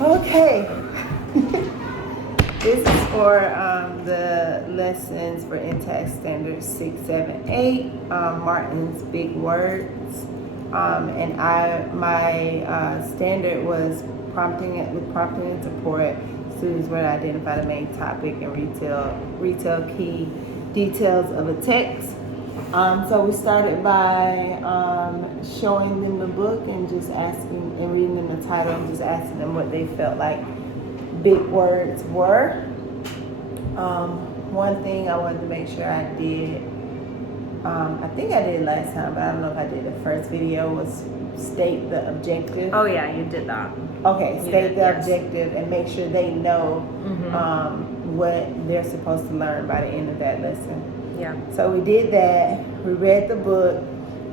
Okay. This is for the lessons for InTASC Standards 6, 7, 8, Martin's Big Words. And my standard was prompting and support. Students were to identify the main topic and retail key details of a text. So we started by showing them the book and just asking and reading them the title and just asking them what they felt like big words were. One thing I wanted to make sure I did, I think I did last time, but I don't know if I did the first video, was state the objective. Oh yeah, you did that. Okay, state the objective and make sure they know what they're supposed to learn by the end of that lesson. Yeah. So we did that. We read the book.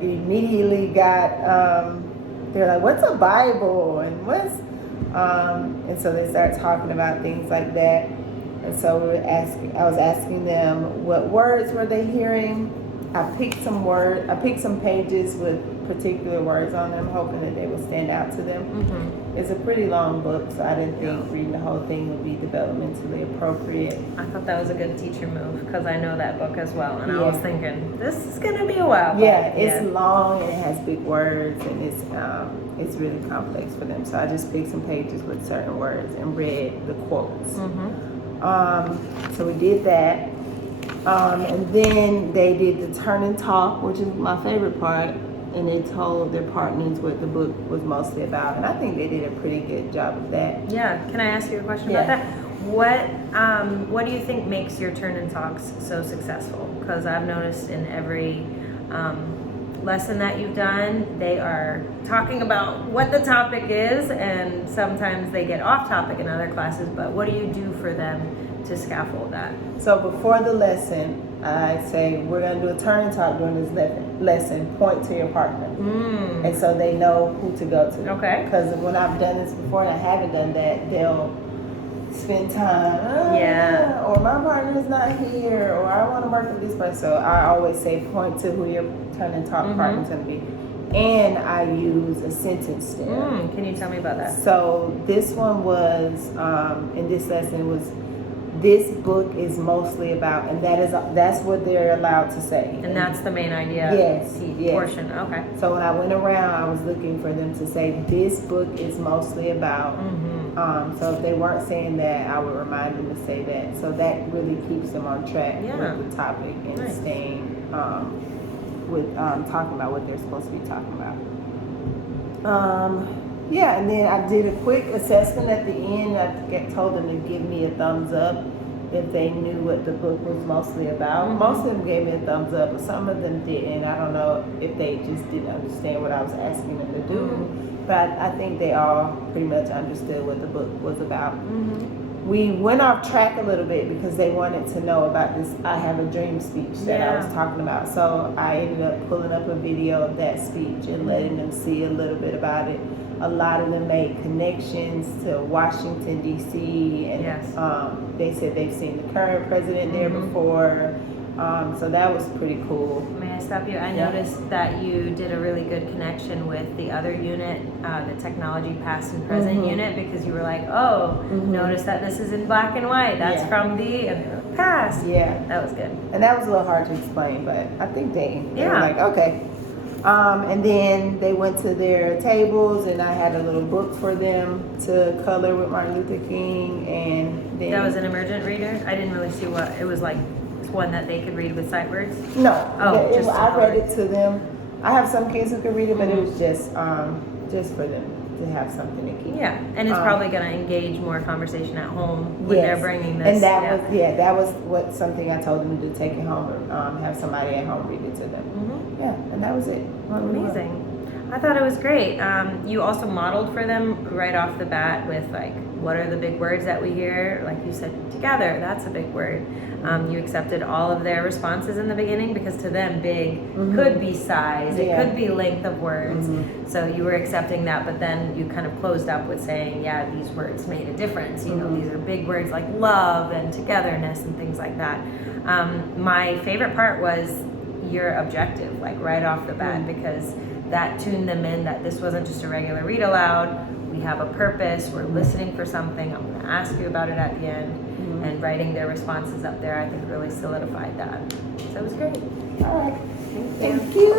We immediately got, they're like, what's a Bible? And and so they started talking about things like that. And so I was asking them what words were they hearing. I picked some pages with particular words on them, hoping that they would stand out to them. It's a pretty long book, so I didn't think reading the whole thing would be developmentally appropriate. I thought that was a good teacher move because I know that book as well, and I was thinking this is gonna be a while. Yeah, it's long and it has big words, and it's really complex for them. So I just picked some pages with certain words and read the quotes. So we did that. And then they did the turn and talk, which is my favorite part, and they told their partners what the book was mostly about, and I think they did a pretty good job of that. Yeah, can I ask you a question about that? What do you think makes your turn and talks so successful? Because I've noticed in every lesson that you've done, they are talking about what the topic is, and sometimes they get off topic in other classes, but what do you do for them to scaffold that? So before the lesson, I say, we're going to do a turn and talk during this lesson, point to your partner. And so they know who to go to. Okay. Because when I've done this before and I haven't done that, they'll spend time, or my partner's not here, or I want to work with this person. So I always say point to who your turn and talk partner's going to be. And I use a sentence stem. Can you tell me about that? So this one was, in this lesson was, this book is mostly about, and that's what they're allowed to say. And that's the main idea. Yes. Portion. Okay. So when I went around, I was looking for them to say this book is mostly about. So if they weren't saying that, I would remind them to say that. So that really keeps them on track with the topic and staying with talking about what they're supposed to be talking about. And then I did a quick assessment at the end. I told them to give me a thumbs up if they knew what the book was mostly about. Most of them gave me a thumbs up, but some of them didn't. I don't know if they just didn't understand what I was asking them to do, but I think they all pretty much understood what the book was about. We went off track a little bit because they wanted to know about this I Have a Dream speech that I was talking about. So I ended up pulling up a video of that speech and letting them see a little bit about it. A lot of them made connections to Washington, D.C., and they said they've seen the current president there before. So that was pretty cool. May I stop you? I noticed that you did a really good connection with the other unit, the technology past and present unit, because you were like, notice that this is in black and white. That's from the past. Yeah. That was good. And that was a little hard to explain, but I think they were like, okay. And then they went to their tables, and I had a little book for them to color with Martin Luther King, and then... That was an emergent reader? I didn't really see what... It was like one that they could read with sight words? No. I read it to them. I have some kids who could read it, but it was just for them to have something to keep. Yeah, and it's probably going to engage more conversation at home when they're bringing this. And that was something I told them to take it home, or have somebody at home read it to them. Yeah, and that was it. Amazing. I thought it was great. You also modeled for them right off the bat with like, what are the big words that we hear? Like you said, together, that's a big word. You accepted all of their responses in the beginning because to them, big could be size, it could be length of words. So you were accepting that, but then you kind of closed up with saying, yeah, these words made a difference. You know, these are big words like love and togetherness and things like that. My favorite part was your objective, like right off the bat, because that tuned them in that this wasn't just a regular read aloud. we have a purpose, we're listening for something, I'm going to ask you about it at the end, and writing their responses up there, I think really solidified that. So it was great. All right. Thank you. Thank you.